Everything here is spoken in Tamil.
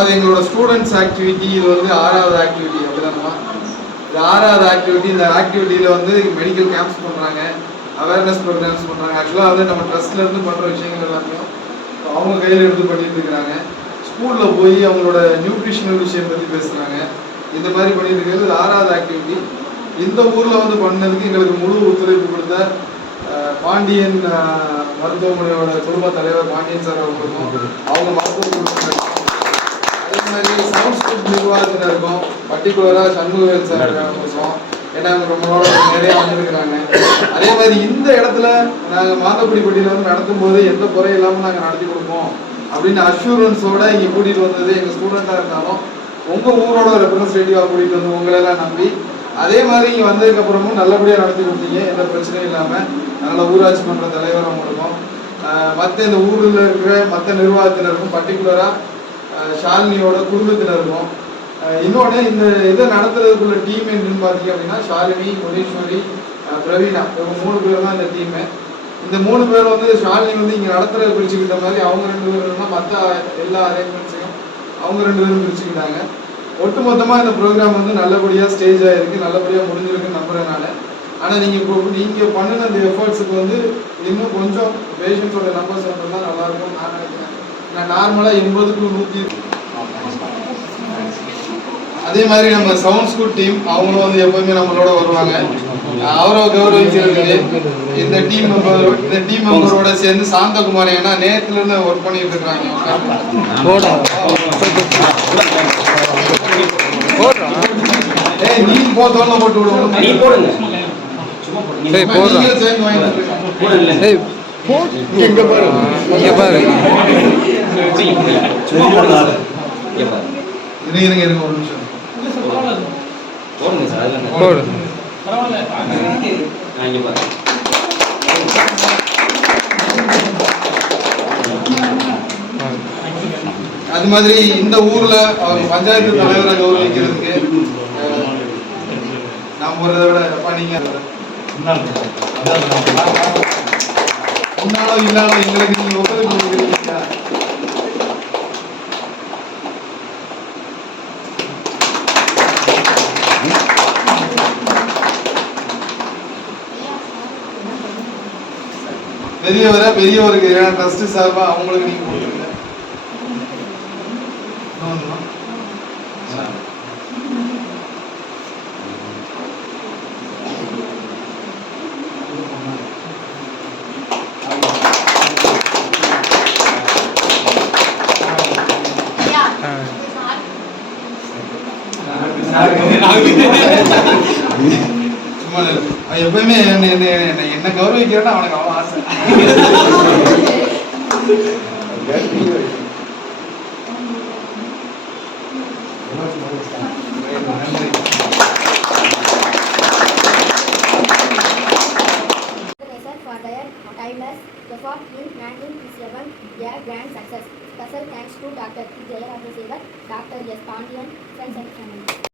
அதாவது எங்களோட ஸ்டூடெண்ட்ஸ் ஆக்டிவிட்டி இது வந்து ஆறாவது ஆக்டிவிட்டி அப்படிதானமா இது ஆறாவது ஆக்டிவிட்டி இந்த ஆக்டிவிட்டியில் வந்து மெடிக்கல் கேம்ப்ஸ் பண்ணுறாங்க அவேர்னஸ் ப்ரோக்ராம்ஸ் பண்ணுறாங்க ஆக்சுவலாக வந்து நம்ம ட்ரஸ்ட்லேருந்து பண்ணுற விஷயங்கள் எல்லாத்தையும் அவங்க கையில் எடுத்து பண்ணிட்டு இருக்கிறாங்க. ஸ்கூலில் போய் அவங்களோட நியூட்ரிஷனல் விஷயம் பற்றி பேசுகிறாங்க இந்த மாதிரி பண்ணிட்டு இருக்கிறது இது ஆறாவது ஆக்டிவிட்டி இந்த ஊரில் வந்து பண்ணதுக்கு எங்களுக்கு முழு ஒத்துழைப்பு கொடுத்த பாண்டியன் மருத்துவமனையோட குடும்ப தலைவர் பாண்டியன் சார் அவங்களுக்கும் அவங்க மருத்துவ குழுவினருக்கும் அதே மாதிரி சவுண்ட் ஸ்கூல் நிர்வாகத்தினருக்கும் பர்டிகுலராக சண்முகவேல் சார் அவங்களுக்கும் ஏன்னா அவங்க ரொம்ப நாள் நிறைய வந்திருக்கிறாங்க. அதே மாதிரி இந்த இடத்துல நாங்கள் மாந்தக்குடிப்பட்டியில் வந்து நடத்தும் போது எந்த குறை இல்லாமல் நாங்கள் நடத்தி கொடுப்போம். அப்படின்னு அஷூரன்ஸோட இங்கே கூட்டிகிட்டு வந்தது எங்கள் ஸ்டூடெண்ட்டாக இருந்தாலும் உங்கள் ஊரோட ரெப்ரஸன்டேட்டிவாக கூட்டிகிட்டு வந்து உங்களெல்லாம் நம்பி அதே மாதிரி இங்கே வந்ததுக்கப்புறமும் நல்லபடியாக நடத்தி கொடுத்தீங்க. எந்த பிரச்சனையும் இல்லாமல் நல்ல ஊராட்சி மன்ற தலைவர் அவங்களுக்கும். மற்ற இந்த ஊரில் இருக்கிற மற்ற நிர்வாகத்தினருக்கும் பர்டிகுலராக ஷாலினியோட குடும்பத்தினருக்கும் அஹ் இன்னொன்னு இந்த இதை நடத்துறதுக்குள்ள டீம் என்னன்னு பார்த்தீங்க அப்படின்னா ஷாலினி முனீஸ்வரி பிரவீனா. இவங்க மூணு பேர் தான் இந்த டீமு இந்த மூணு பேர் வந்து ஷாலினி வந்து இங்கே நடத்துறத பிரிச்சுக்கிட்ட மாதிரி அவங்க ரெண்டு பேரும் தான் மற்ற எல்லா அரேஞ்ச்மெண்ட்ஸையும் அவங்க ரெண்டு பேரும் பிரிச்சுக்கிட்டாங்க ஒட்டு மொத்தமாக இந்த ப்ரோக்ராம் வந்து நல்லபடியாக ஸ்டேஜ் ஆகிருக்கு நல்லபடியாக முடிஞ்சிருக்குன்னு நம்புறதுனால. ஆனால் நீங்கள் இப்போ நீங்கள் பண்ணின அந்த எஃபர்ட்ஸுக்கு வந்து இன்னும் கொஞ்சம் பேஷண்ட்ஸோட நம்பர்ஸ் வந்ததுதான் நல்லாயிருக்கும் நான் நார்மலாக எண்பது டு நூற்றி அதே மாதிரி நம்ம சவுண்ட் ஸ்கூல் டீம் அவங்களும் வந்து எப்பவுமே நம்மளோட வருவாங்க. அவரை கௌரவிக்கிறதுக்கு இந்த டீம் மெம்பர் இந்த டீம் மெம்பரோட சேர்ந்து சாந்தகுமார் ஏன்னா நேத்துல இருந்து ஒர்க் பண்ணிட்டு இருக்காங்க. நீ போ தோல்ல போட்டு விடுவோம் நீ போடுங்க. சும்மா போடுங்க. எங்க பாரு. அது மாதிரி இந்த ஊர்ல அவங்க பஞ்சாயத்து தலைவரை கௌரவிக்கிறதுக்கு நான் போறதை விட அப்பா நீங்க முன்னாலும் இல்லாலும் எங்களுக்கு நீங்க ஒத்துழைப்பு கொடுக்குறீங்க பெரியவரை பெரியவருக்கு ஏன்னா ட்ரஸ்ட் சார்பா அவங்களுக்கு நீங்க கொடுத்துருங்க? சும்மா நில்லு. அவன் எப்பயுமே என்ன என்ன என்ன என்ன கௌரவிக்கிறேன்னா அவனுக்கு அவன் ஆசை நன்றி organizer for their tireless effort in handling this event a grand success. Special thanks to Dr. P. Jayarajasekhar, Dr. S. Pandian, friends and family.